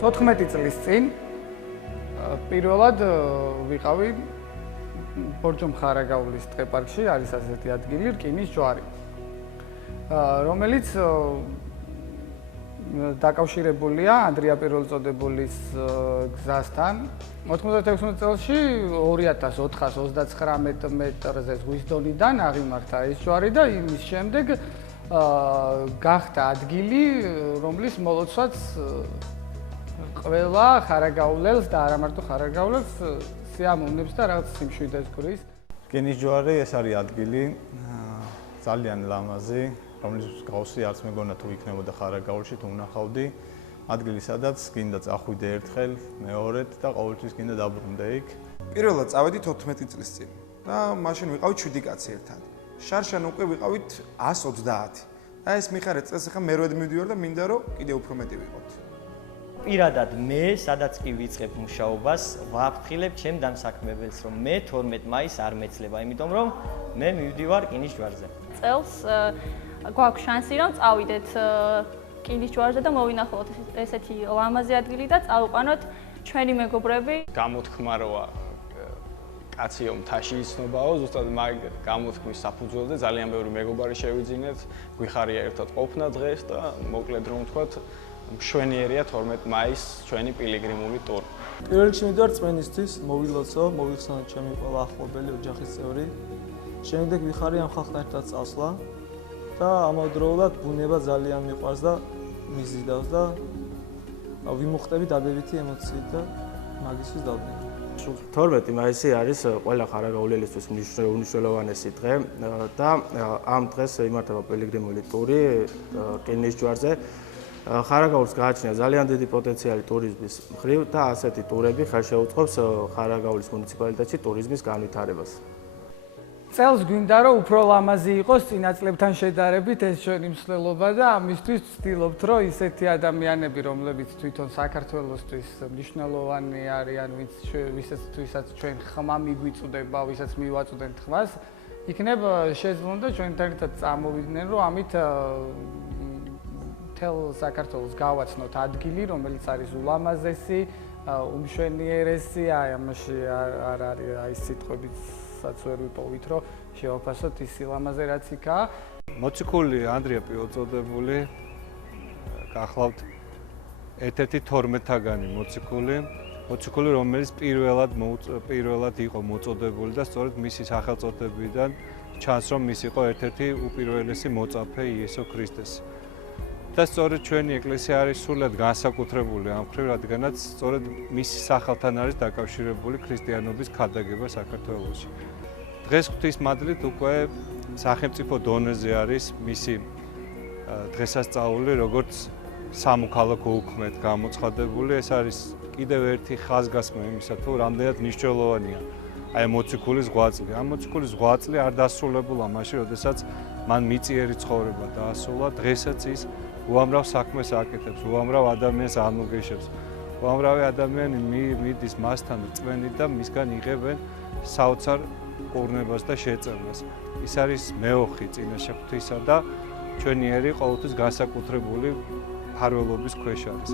14 წლის წინ პირველად ვიყავი ბორჯომ ხარაგაულის ტყეპარკში, არის ასეთი ადგილი რკინის ჯვარი, რომელიც დაკავშირებულია ანდრია პირველწოდებულის გზასთან. 96 წელს 2429 მეტრზე ზღვის დონიდან აღიმართა ეს ჯვარი და იმის შემდეგ გახდა ადგილი, რომლის მოლოცვაც ყველა ხარაგაულელს და არა მარტო ხარაგაულელს სიამოვნებს და რაღაც სიმშვიდეს გვრის. რკინის ჯვარი ეს არის ადგილი ძალიან ლამაზი, რომლის გავსი არც მეგონა თუ იქნებოდა ხარაგაულში თუ უნახავდი. ადგილი, სადაც გინდა წახვიდე ერთხელ, მეორედ და ყოველთვის გინდა დაბრუნდე იქ. პირველად წავედი 14 წლის წინ და მაშინ ვიყავით 7 კაცი ერთად. შარშან უკვე ვიყავით 130. და ეს მიხარეთ წელს ახლა მერვედ მივდივარ და მინდა რომ კიდე უფრო მეტი ვიყოთ. პირადად მე, სადაც კი ვიწყებ მუშაობას, ვაფრთხილებ ჩემ დამსაქმებელს, რომ მე 12 მაისს არ მეცლება, იმიტომ რომ მე მივდივარ რკინის ჯვარზე. წელს გვაქვს შანსი, რომ წავიდეთ რკინის ჯვარზე და მოვინახოთ ესეთი ლამაზი ადგილი და წავიყვანოთ ჩვენი მეგობრები. გამოთქმა როა კაციო მთაში იცნობაო, ზუსტად მაგ გამოთქმის საფუძველზე ძალიან ბევრი მეგობარი შევიძინეთ, გვიხარია ერთად ყოფნა დღეს და მოკლედ რომ ვთქვათ, მშვენიერია 12 მაისს ჩვენი პილიგრიმული ტური. პირველ რიგში მივდივარ წვენისთვის, მოვილოცო, მოვიხსენოთ ჩემი ყველა ახლობელი ოჯახის წევრი. შემდეგ ვიხარია ამ ხალხთან ერთად წასვლა და ამავდროულად ბუნება ძალიან მიყვარს და მიზიდავს და ვიმუხტები დადებითი ემოციით და მაგისთვის დავდგენ. 12 მაისი არის ყველა ხარაგაულელისთვის მნიშვნელოვანესი დღე და ამ დღეს იმართება პილიგრიმული ტური რკინის ჯვარზე. ხარაგაულს გააჩნია ძალიან დიდი პოტენციალი ტურიზმის მხრივ და ასეთი ტურები ხელშეუწყობს ხარაგაულის მუნიციპალიტეტში ტურიზმის განვითარებას. წელს გვინდა რომ უფრო ლამაზი იყოს წინა წლებთან შედარებით ეს ჩვენი მსვლელობა და ამისთვის ვცდილობთ რომ ისეთი ადამიანები რომლებიც თვითონ საქართველოსთვის მნიშვნელოვანი არიან ვისაც ჩვენ ხმა მიგვიწვდება ვისაც მივაწვდენთ ხმას იქნებ შეძლონ და ჩვენთან ერთად წამოვიდნენ რომ ამით მთელ საქართველოს გავაცნოთ ადგილი რომელიც არის ულამაზესი უმშვენიერესი აი ამაში არ არის აი სიტყვებით საც ვერ ვიპოვით, რომ შევაფასოთ ის სილამაზე რაც იქაა. მოციქული ანდრია პირველწოდებული გახლავთ ერთ-ერთი 12-თაგანი მოციქული, რომელიც პირველად იყო მოწოდებული და სწორედ მისი სახელწოდებიდან ჩანს, რომ ის იყო ერთ-ერთი უპირველესი მოწაფე იესო ქრისტეს. და სწორედ ჩვენი ეკლესია არის სრულად განსაკუთრებული ამ მხრივ, რადგანაც სწორედ მისი სახელთან არის დაკავშირებული ქრისტიანობის ქადაგება საქართველოში. დღეს ღვთისმადლით უკვე სახელმწიფო დონეზე არის მისი დღესასწაული, როგორც სამოქალაქო უქმედ გამოცხადებული. ეს არის კიდევ ერთი ხაზგასმა იმისა, თუ რამდენად მნიშვნელოვანია აი მოციქულის ღვაწლი. ამ მოციქულის ღვაწლი არ დასრულებულა მაშინ, როდესაც მან მიწიერი ცხოვრება დაასრულა. დღესაც ის უამრავ საქმეს აკეთებს, უამრავ ადამიანს ამოგეშებს. უამრავი ადამიანი მიდის მასთან რწმენით და მისგან იღებენ საოცარ კურნებას და შეწევნას. ის არის მეოხი წინაშე ღვთისა და ჩვენიერი ყოველთვის განსაკუთრებული მფარველობის ქვეშ არის.